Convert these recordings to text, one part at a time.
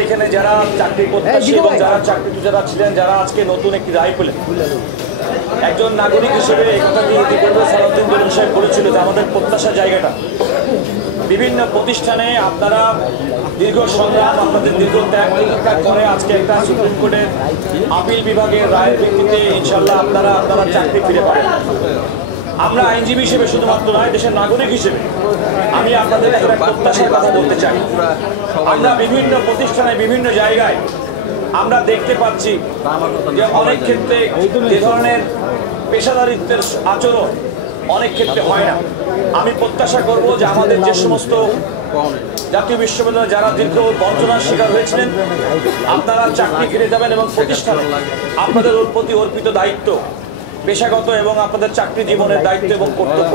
এখানে যারা চাকরি প্রত্যাশী এবং যারা চাকরিতে যারা ছিলেন, যারা আজকে নতুন একটি রায় পেলেন, একজন নাগরিক হিসেবে এই কথা দিয়ে ইতিপূর্বে সালাউদ্দিন বেগম সাহেব বলেছিল যে আমাদের প্রত্যাশার জায়গাটা বিভিন্ন প্রতিষ্ঠানে আপনারা দীর্ঘ সংগ্রাম, আপনাদের দীর্ঘ ত্যাগ প্রতিজ্ঞা করে আজকে একটা সুপ্রিম কোর্টের আপিল বিভাগের রায়ের ভিত্তিতে ইনশাল্লাহ আপনারা চাকরি ফিরে পাবেন। আমরা আইনজীবী হিসেবে শুধুমাত্র নয়, দেশের নাগরিক হিসেবে আমি আপনাদের একটা প্রত্যাশার কথা বলতে চাই। আমরা বিভিন্ন প্রতিষ্ঠানে বিভিন্ন জায়গায় আমরা দেখতে পাচ্ছি যে অনেক ক্ষেত্রে যে ধরনের পেশাদারিত্বের আচরণ অনেক ক্ষেত্রে হয় না। আমি প্রত্যাশা করব যে আমাদের যে সমস্ত জাতীয় বিশ্ববিদ্যালয়ে যারা দীর্ঘ বঞ্চনার শিকার হয়েছিলেন, আপনারা চাকরি ফিরে যাবেন এবং প্রতিষ্ঠানে আপনাদের প্রতি অর্পিত দায়িত্ব, পেশাগত এবং আপনাদের চাকরি জীবনের দায়িত্ব এবং কর্তব্য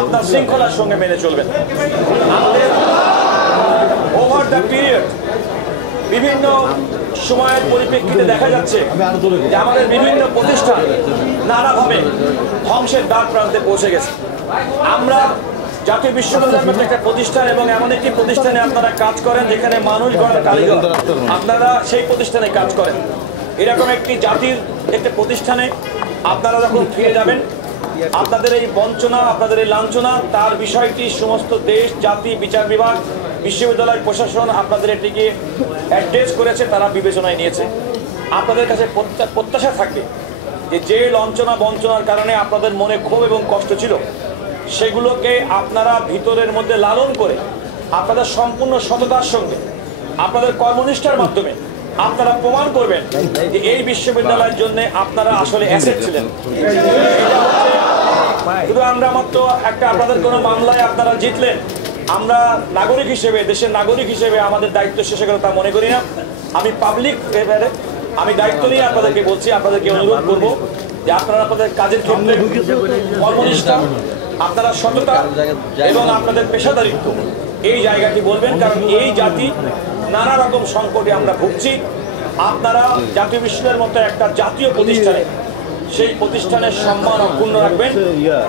আপনার শৃঙ্খলার সঙ্গে মেনে চলবেন। আমাদের ওভার দ্য পিরিয়ড বিভিন্ন সময়ের পরিপ্রেক্ষিতে দেখা যাচ্ছে যে আমাদের বিভিন্ন প্রতিষ্ঠান নানাভাবে ধ্বংসের দ্বার প্রান্তে পৌঁছে গেছে। আমরা জাতীয় বিশ্ববিদ্যালয়ের মধ্যে একটা প্রতিষ্ঠান এবং এমন একটি প্রতিষ্ঠানে আপনারা কাজ করেন যেখানে মানুষ গড়া কারিগর, আপনারা সেই প্রতিষ্ঠানে কাজ করেন। এরকম একটি জাতির একটি প্রতিষ্ঠানে আপনারা যখন ফিরে যাবেন, আপনাদের এই বঞ্চনা, আপনাদের এই লাঞ্ছনা, তার বিষয়টি সমস্ত দেশ, জাতি, বিচার বিভাগ, বিশ্ববিদ্যালয় প্রশাসন আপনাদের এটিকে অ্যাড্রেস করেছে, তারা বিবেচনায় নিয়েছে। আপনাদের কাছে প্রত্যাশা থাকবে যে লাঞ্ছনা বঞ্চনার কারণে আপনাদের মনে ক্ষোভ এবং কষ্ট ছিল, সেগুলোকে আপনারা ভিতরের মধ্যে লালন করে আপনাদের সম্পূর্ণ সততার সঙ্গে আপনাদের কর্মনিষ্ঠার মাধ্যমে আপনারা প্রমাণ করবেন যে এই বিশ্ববিদ্যালয়ের জন্য আপনারা আসলে অ্যাসেট ছিলেন। শুধু আমরা মাত্র একটা আপনাদের কোনো মামলায় আপনারা জিতলেন, আমরা নাগরিক হিসেবে, দেশের নাগরিক হিসেবে আমাদের দায়িত্ব শেষে গেল তা মনে করি না। আমি পাবলিক ব্যাপারে আমি দায়িত্ব নিয়ে আপনাদেরকে বলছি, আপনাদেরকে অনুরোধ করবো যে আপনারা আপনাদের কাজের ক্ষেত্রে কর্মনিষ্ঠা, আপনারা সততা এবং আপনাদের পেশাদারিত্ব এই জায়গাটি বলবেন, কারণ এই জাতি নানা রকম সংকটে আমরা ভুগছি। আপনারা জাতীয় বিশ্ববিদ্যালয়ের মতো একটা জাতীয় প্রতিষ্ঠানে সেই প্রতিষ্ঠানের সম্মান অক্ষুণ্ণ রাখবেন।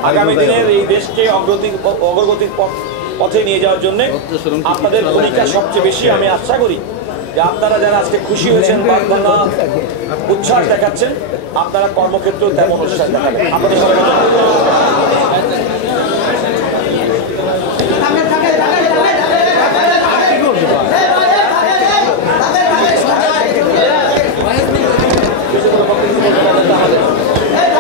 আগামী দিনের এই দেশকে অগ্রগতির পথে নিয়ে যাওয়ার জন্য আপনাদের ভূমিকা সবচেয়ে বেশি। আমি আশা করি যে আপনারা যারা আজকে খুশি হয়েছেন বা উচ্ছ্বাস দেখাচ্ছেন, আপনারা কর্মক্ষেত্রেও তেমন উচ্ছ্বাস দেখাবেন। আপনাদের সবাই